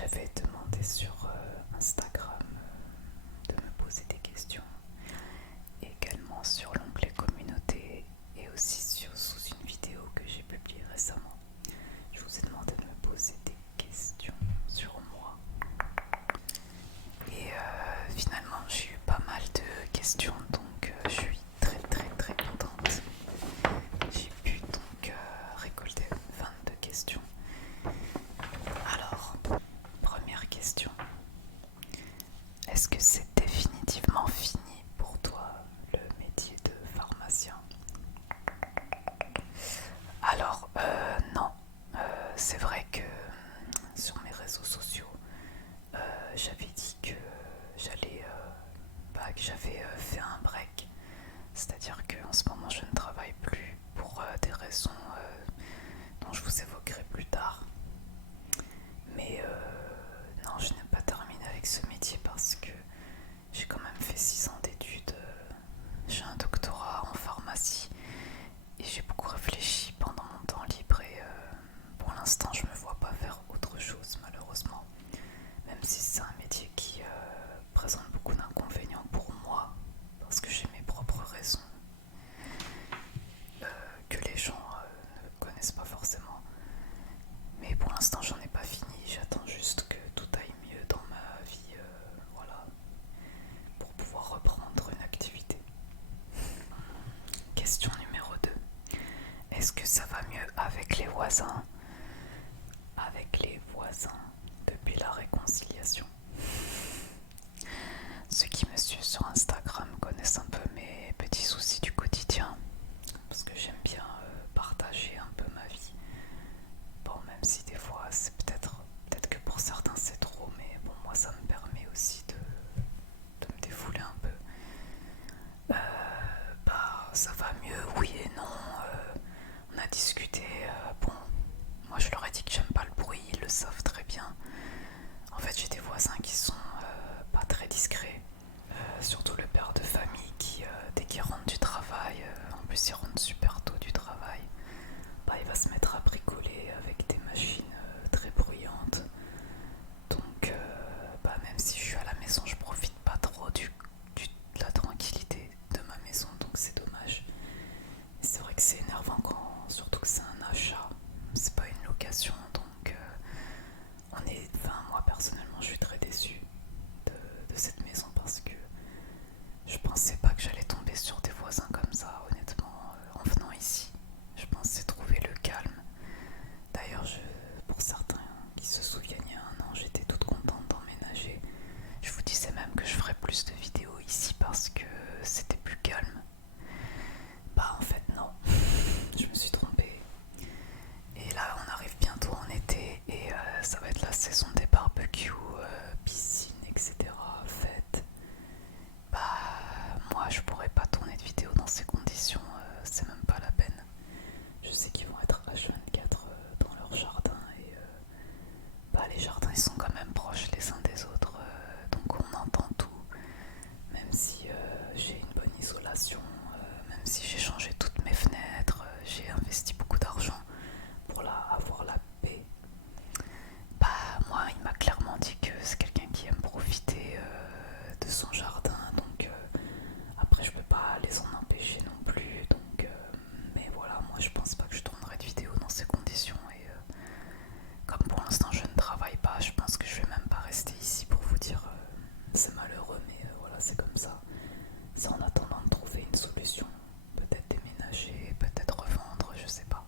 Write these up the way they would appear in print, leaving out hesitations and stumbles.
J'avais demandé sur Instagram de me poser des questions, également sur l'onglet communauté et aussi sous une vidéo que j'ai publiée récemment. Je vous ai demandé de me poser des questions sur moi. Et finalement j'ai eu pas mal de questions, donc je suis très contente. J'ai pu donc récolter 22 questions. Alors, première question. Est-ce que c'est définitivement fini pour toi le métier de pharmacien? Alors, non. C'est vrai que sur mes réseaux sociaux, j'avais dit que j'avais fait un break. C'est-à-dire qu'en ce moment, je ne travaille plus pour des raisons dont je vous évoquerai plus tard. Mais non, je n'ai pas terminé avec ce métier parce que j'ai quand même fait 6 ans d'études. J'ai un doctorat en pharmacie et j'ai beaucoup réfléchi pendant mon temps libre et pour l'instant je me vois pas faire autre chose malheureusement. Même si c'est un métier qui présente beaucoup d'inconvénients pour moi parce que j'ai mes propres raisons que les gens ne connaissent pas forcément. Mais pour l'instant j'en ai pas fini, j'attends juste que tout aille mieux dans ma vie, voilà, pour pouvoir reprendre une activité. Question numéro 2. Est-ce que ça va mieux avec les voisins? Avec les voisins depuis la réconciliation. Ceux qui me suivent sur Instagram connaissent un peu mes petits soucis du quotidien parce que j'aime bien partager un peu ma vie. Bon, même si des fois c'est peut-être que pour certains c'est trop, mais bon, moi ça me permet aussi de me défouler un peu. Ça va mieux, oui et non. On a discuté. Bon, moi je leur ai dit que j'aime pas le bruit, ils le savent très bien. En fait, j'ai des voisins qui sont pas très discrets. Surtout le père de famille qui, dès qu'il rentre du travail, en plus il rentre super tôt du travail, il va se mettre à bricoler avec des machines très bruyantes. Donc, même si je suis à la maison, je profite pas trop de la tranquillité de ma maison, donc c'est dommage. Et c'est vrai que c'est énervant surtout que c'est un achat, c'est pas une location, donc moi personnellement, je suis très déçue de cette maison parce que je pensais pas que j'allais tomber sur des voisins comme ça, honnêtement, en venant ici. Je pensais trouver le calme. D'ailleurs, pour certains qui se souviennent, il y a un an, j'étais toute contente d'emménager. Je vous disais même que je ferais plus de vidéos ici parce que c'était plus calme. En fait, non. Je me suis trompée. Et là, on arrive bientôt en été et ça va être la saison des barbecues, piscine, etc. Fête. Moi, je pourrais pas tourner de vidéo dans ces conditions, c'est même pas la peine. Je sais qu'ils vont être H24 dans leur jardin et les jardins ils sont quand même proches les uns des autres, donc on entend tout. Même si j'ai une bonne isolation, même si j'ai changé toutes mes fenêtres, j'ai investi beaucoup d'argent pour avoir la paix. Moi il m'a clairement dit que c'est quelqu'un qui aime profiter de son jardin, donc après je peux pas les en empêcher non plus, donc mais voilà, moi je pense pas que je tournerai de vidéo dans ces conditions et comme pour l'instant je ne travaille pas, je pense que je vais même pas rester ici pour vous dire c'est malheureux, mais voilà, c'est comme ça. C'est en attendant de trouver une solution, peut-être déménager, peut-être revendre, je sais pas.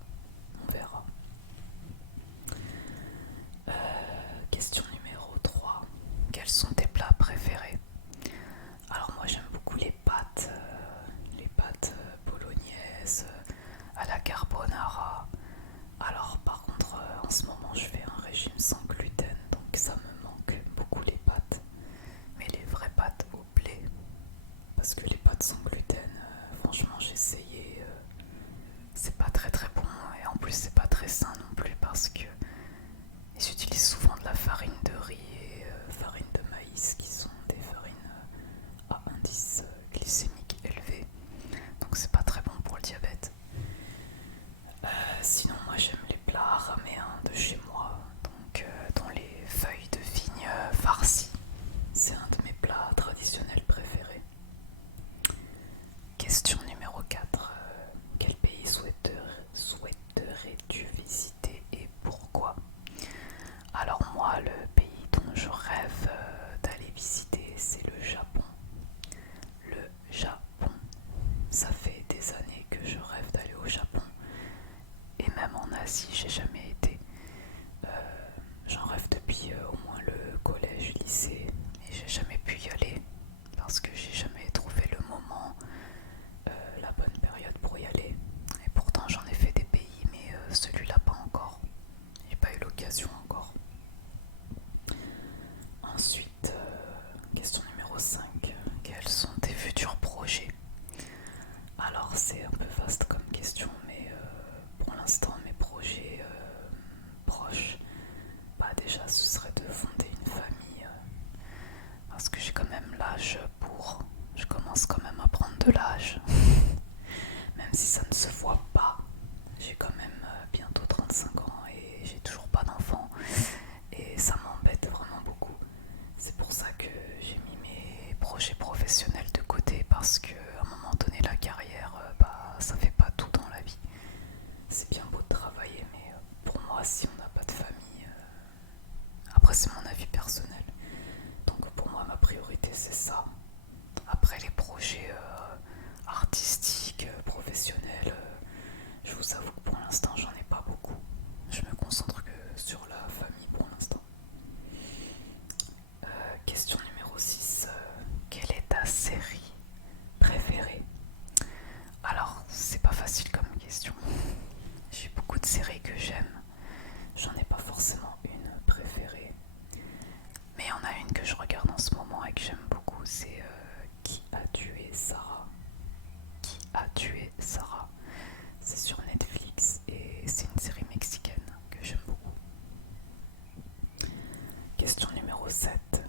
7.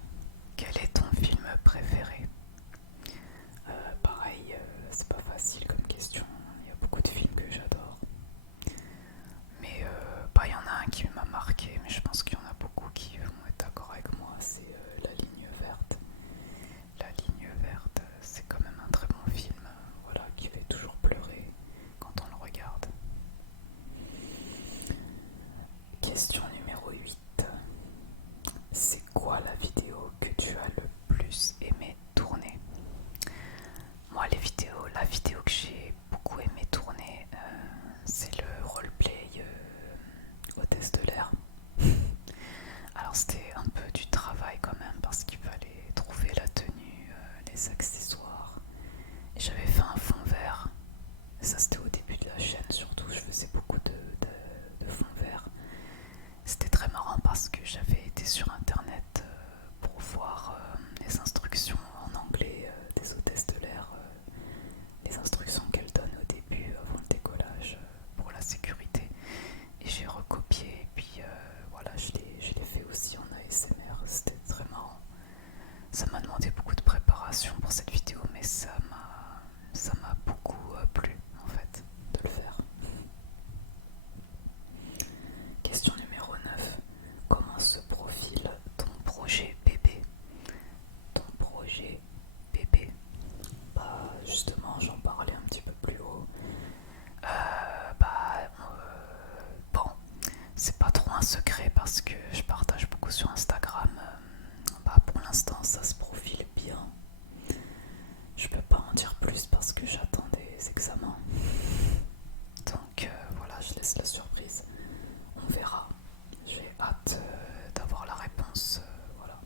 Quel est ton film préféré? Pareil, c'est pas facile comme question. Il y a beaucoup de films que j'adore. Mais il y en a un qui m'a marqué, mais je pense qu'il y en a beaucoup qui vont être d'accord avec moi, c'est La Ligne Verte. La Ligne Verte, c'est quand même un très bon film, voilà, qui fait toujours pleurer quand on le regarde. Question numéro 8. C'est quoi la vidéo que tu as le plus aimé tourner? Moi, la vidéo que j'ai beaucoup aimé tourner, c'est le roleplay hôtesse de l'air. Alors c'était un peu du travail quand même parce qu'il fallait trouver la tenue, les accessoires. Et j'avais fait un fond vert. Et ça c'était au début de la chaîne surtout, je faisais beaucoup de fond vert. C'était très marrant parce que j'avais été sur internet pour voir les instructions en anglais des hôtesses de l'air, les instructions qu'elles donnent au début avant le décollage pour la sécurité. Et j'ai recopié et puis voilà, je l'ai fait aussi en ASMR, c'était très marrant. Ça m'a demandé beaucoup de préparation pour cette vidéo, mais ça m'a beaucoup plu en fait de le faire. Question numéro 9. Comment se profile ton projet bébé? Ton projet bébé? Justement, j'en parlais un petit peu plus haut. Bon, c'est pas trop un secret parce que je partage beaucoup sur Instagram. Pour l'instant, ça se profile bien. Je peux pas en dire plus parce que j'attends des examens. Donc voilà, je laisse la surprise. On verra. J'ai hâte d'avoir la réponse. Voilà.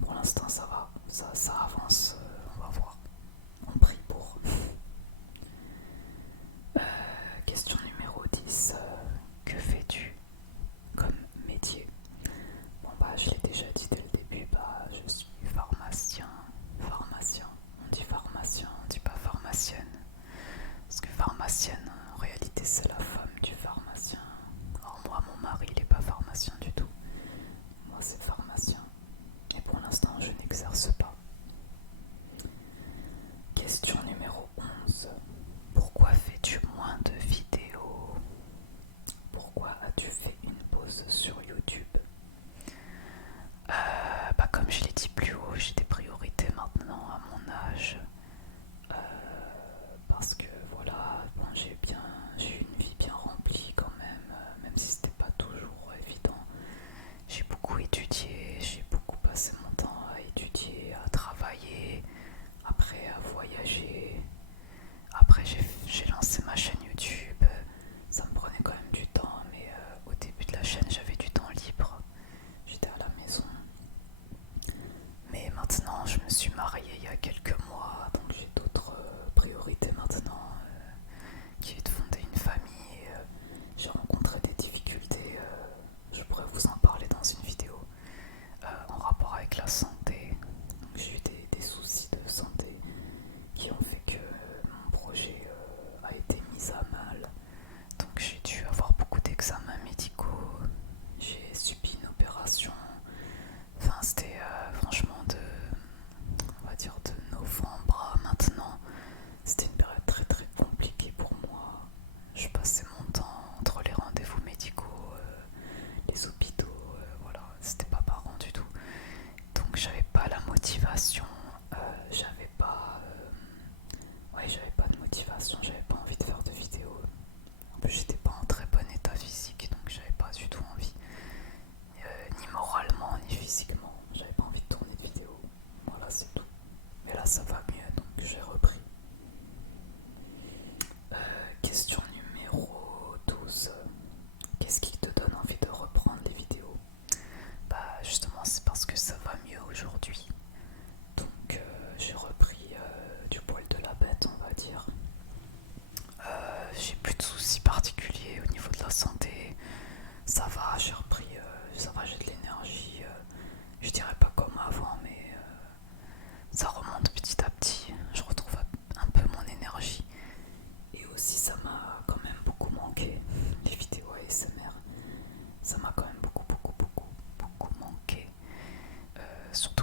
Pour l'instant, ça va. Ça avance. On va voir. On prie pour. Question numéro 10. Que fais-tu comme métier? Je l'ai déjà dit dès le début, je suis pharmacien. On dit pharmacien, on dit pas pharmacienne. Parce que pharmacienne, en réalité, c'est la femme du pharmacien. Or moi, mon mari, il est pas pharmacien du tout.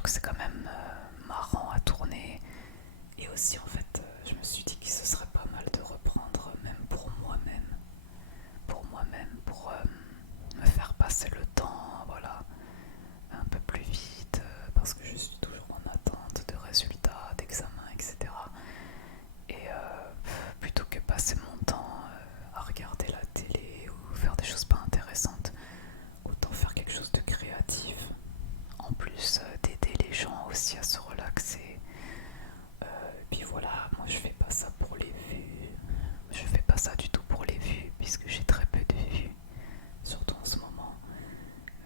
que c'est quand même marrant à tourner. Et aussi en fait je me suis dit que ce serait pas mal de reprendre même pour me faire passer le temps, voilà, un peu plus vite, parce que je suis toujours en attente de résultats, d'examens, etc. Et plutôt que passer mon temps à regarder la télé ou faire des choses pas intéressantes, autant faire quelque chose de créatif. En plus d'aider les gens aussi à se relaxer. Puis voilà, moi je fais pas ça pour les vues. Je fais pas ça du tout pour les vues, puisque j'ai très peu de vues, surtout en ce moment.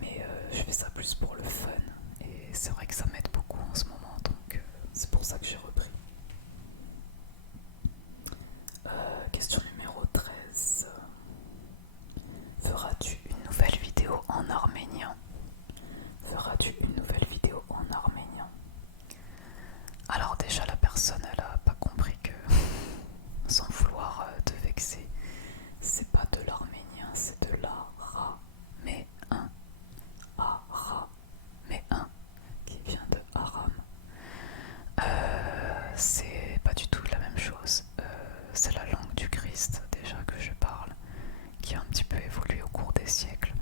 Mais je fais ça plus pour le fun. Et c'est vrai que ça m'aide beaucoup en ce moment, donc c'est pour ça que j'ai repris. Question numéro 13. Feras-tu une nouvelle vidéo en arménien? Feras-tu une nouvelle vidéo en arménien? Alors déjà la personne elle a pas compris que, sans vouloir te vexer, c'est pas de l'arménien, c'est de l'araméen. Araméen, qui vient de Aram. C'est pas du tout la même chose. C'est la langue du Christ déjà que je parle, qui a un petit peu évolué au cours des siècles.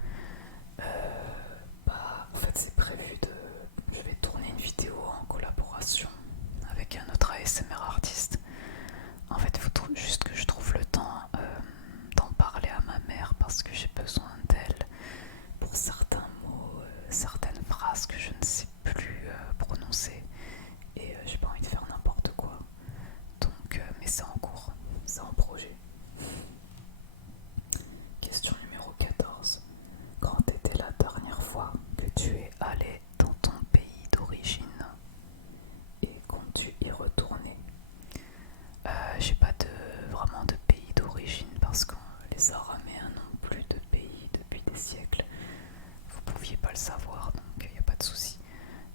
En fait c'est prévu de... Je vais tourner une vidéo en collaboration avec un autre ASMR artiste. En fait il faut juste que je trouve le temps d'en parler à ma mère parce que j'ai besoin d'elle pour certains mots, certaines phrases que je ne sais plus prononcer. Et j'ai pas envie de faire n'importe quoi. Donc, mais c'est en cours, c'est en projet. Question numéro 14. Quand était la dernière fois que tu es allé dans ton pays d'origine et comptes-tu y retourner? J'ai pas vraiment de pays d'origine parce que les Araméens n'ont plus de pays depuis des siècles. Vous pouviez pas le savoir, donc il n'y a pas de souci.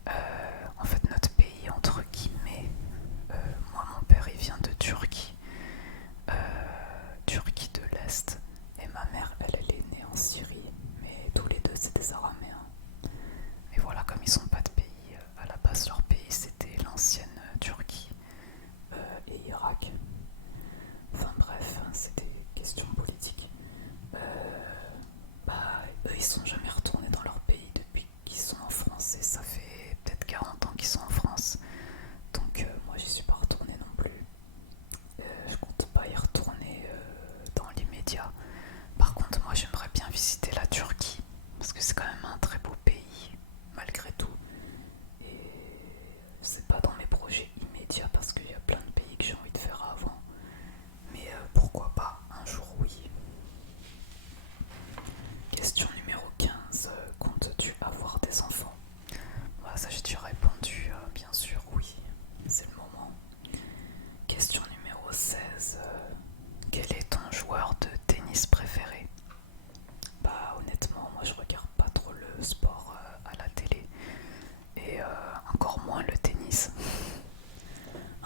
En fait, notre pays, entre guillemets, moi mon père il vient de Turquie, Turquie de l'Est, et ma mère elle est née en Syrie, mais tous les deux c'est des Araméens. Mais voilà, comme ils n'ont pas de pays, à la base leur pays c'était l'ancienne Turquie et Irak. Enfin bref, c'est des questions politiques. Eux ils sont jamais retournés dans leur pays depuis qu'ils sont en France et ça fait peut-être 40 ans qu'ils sont en France. Donc moi j'y suis pas retournée non plus. Je compte pas y retourner dans l'immédiat. Par contre moi j'aimerais bien visiter la Turquie parce que c'est quand même un très beau pays malgré tout. Et c'est pas dans mes projets immédiats parce qu'il y a plein de pays que j'ai envie de faire avant. Mais pourquoi pas, un jour oui. Question numéro 15. Comptes-tu avoir des enfants? Voilà, ça j'ai déjà répondu, bien sûr oui, c'est le moment. Question numéro 16. Quel est ton joueur de tennis préféré? Honnêtement, moi je regarde pas trop le sport à la télé. Et encore moins le tennis.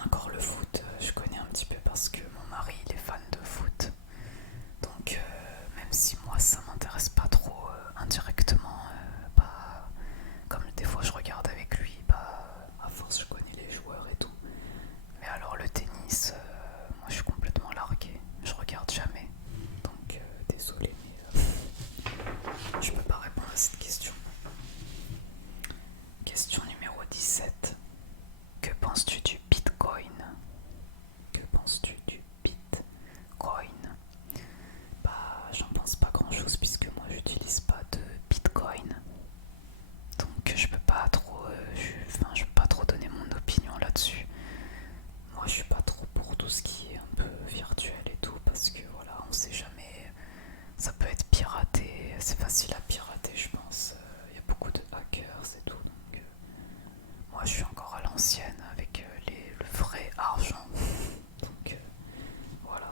Encore le foot, je connais un petit peu parce que mon mari il est fan de foot. Donc même si moi ça m'intéresse pas trop indirectement, comme des fois je regarde avec lui, à force je connais les joueurs et tout. Mais alors le tennis, moi je suis complètement largué, je regarde jamais. Donc désolé mais je peux pas répondre à cette question. Question numéro 17. Que penses-tu du Bitcoin? Que penses-tu du Bitcoin? J'en pense pas grand chose puisque moi j'utilise pas de Bitcoin. Donc je peux pas trop je peux pas trop donner mon opinion là-dessus. Moi je suis pas trop pour tout ce qui est un peu virtuel et tout parce que voilà, on sait jamais, ça peut être piraté, c'est facile à pirater je pense. Il y a beaucoup de hackers et tout donc moi je suis encore à l'ancienne avec le vrai argent. Donc voilà.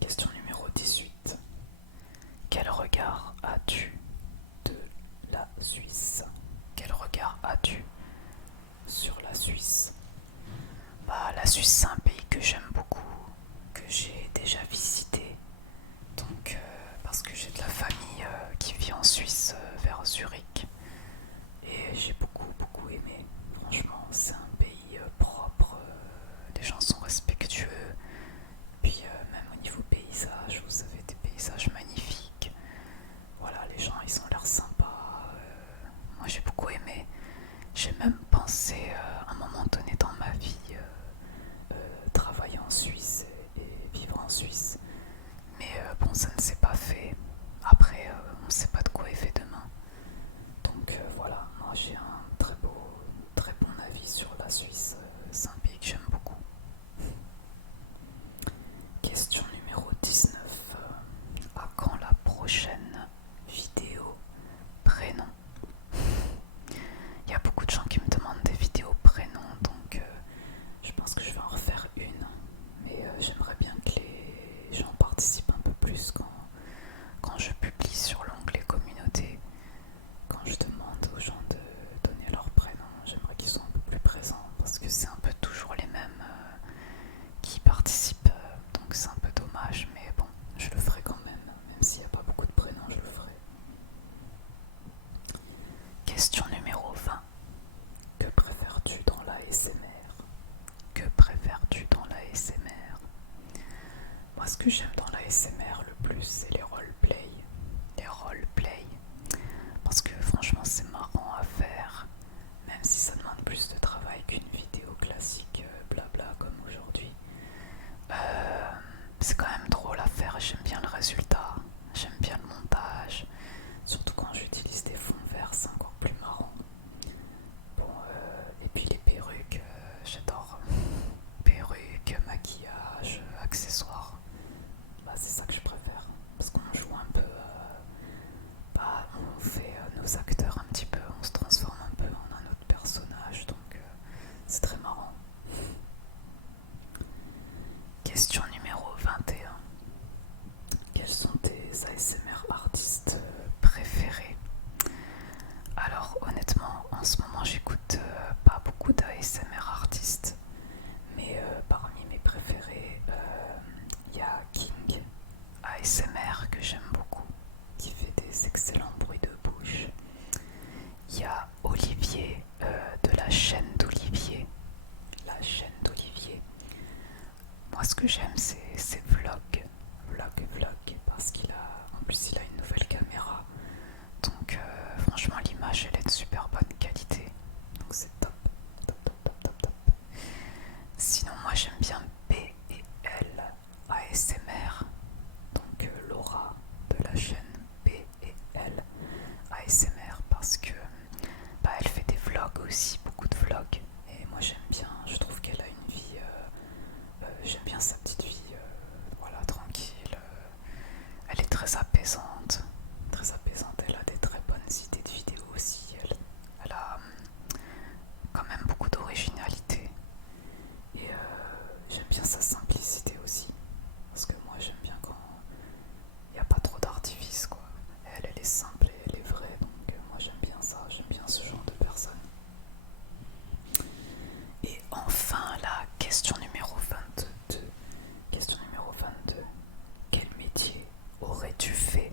Question numéro 18. Quel regard as-tu de la Suisse? Quel regard as-tu sur la Suisse? La Suisse c'est un pays que j'aime beaucoup, que j'ai déjà visité. Donc parce que j'ai de la famille qui vit en Suisse vers Zurich. Et j'ai beaucoup Question numéro 20. Que préfères-tu dans l'ASMR? Que préfères-tu dans l'ASMR? Moi, ce que j'aime dans l'ASMR le plus, c'est les roleplays. Les roleplays. Parce que franchement, c'est marrant à faire. Même si ça demande plus de travail qu'une vidéo classique blabla comme aujourd'hui. C'est quand même drôle à faire et j'aime bien le résultat. J'aime bien le montage. Surtout quand j'utilise des fonds verts, c'est encore plus marrant. Bon, et puis les perruques, j'adore. Perruques, maquillage, accessoires. Bah, c'est ça que je préfère. Parce qu'on joue un peu. On fait nos acteurs un petit peu. On se transforme un peu en un autre personnage. Donc, c'est très marrant. Question numéro 21. Quels sont tes ASMR artistes préférés? Alors honnêtement, en ce moment j'écoute pas beaucoup d'ASMR artistes, mais parmi mes préférés, il y a King ASMR que j'aime beaucoup, qui fait des excellents bruits de bouche. Il y a Olivier de la chaîne d'Olivier. La chaîne d'Olivier. Moi ce que j'aime c'est ses vlogs. Vlog, parce qu'il a, en plus il a une nouvelle caméra. Donc franchement l'image elle est de super bonne qualité. Donc c'est top. Sinon moi j'aime bien B et L ASMR. Donc Laura de la chaîne B et L ASMR parce que elle fait des vlogs aussi, beaucoup de vlogs. Et moi j'aime bien, je trouve qu'elle a une vie, j'aime bien sa petite vie, voilà, tranquille. Elle est très apaisante, elle a des très bonnes idées de vidéos aussi, elle a quand même beaucoup d'originalité et j'aime bien sa simplicité aussi, parce que moi j'aime bien quand il n'y a pas trop d'artifice quoi. Elle est simple et elle est vraie, donc moi j'aime bien ça, j'aime bien ce genre de personne. Et enfin la question numéro 22. Question numéro 22. Quel métier aurais-tu fait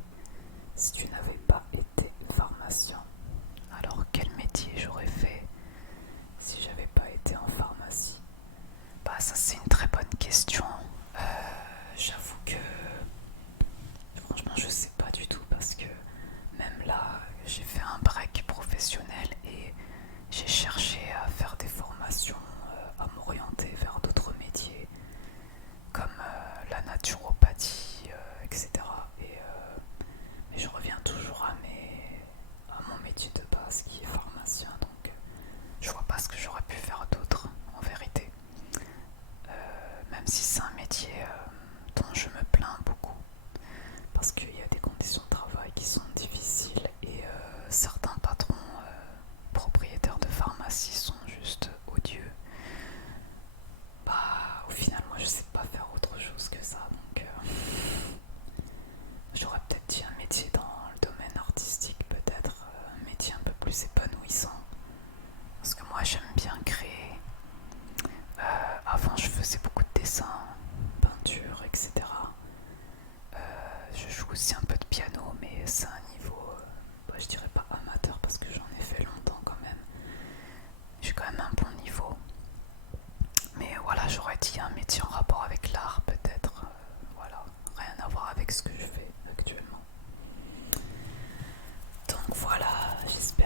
si tu n'avais pas été pharmacien? Alors quel métier j'aurais fait si j'avais pas été en pharmacie? Bah ça c'est une très bonne question. J'avoue que franchement je sais pas du tout parce que même là j'ai fait un break professionnel et j'ai cherché à faire des formations, à m'orienter vers d'autres métiers comme la naturopathie, etc. Mais je reviens toujours à mon métier de base qui est pharmacien, donc je vois pas ce que j'aurais pu faire d'autre en vérité. Même si c'est un métier dont je me plains beaucoup, parce qu'il y a des conditions de travail qui sont difficiles et certains patrons propriétaires de pharmacie sont juste odieux. Bah au final moi je sais pas faire autre chose que ça, donc j'aurais peut-être dit un métier dans le domaine artistique, peut-être un métier un peu plus épanouissant, parce que moi j'aime bien créer. Avant je faisais beaucoup de dessins, peinture, etc. Je joue aussi un peu de piano, mais c'est un niveau, je dirais pas amateur parce que j'en ai fait longtemps quand même. J'ai quand même un bon niveau. Mais voilà, j'aurais dit un métier en rapport avec l'art peut-être. Voilà, rien à voir avec ce que je fais actuellement. Donc voilà, j'espère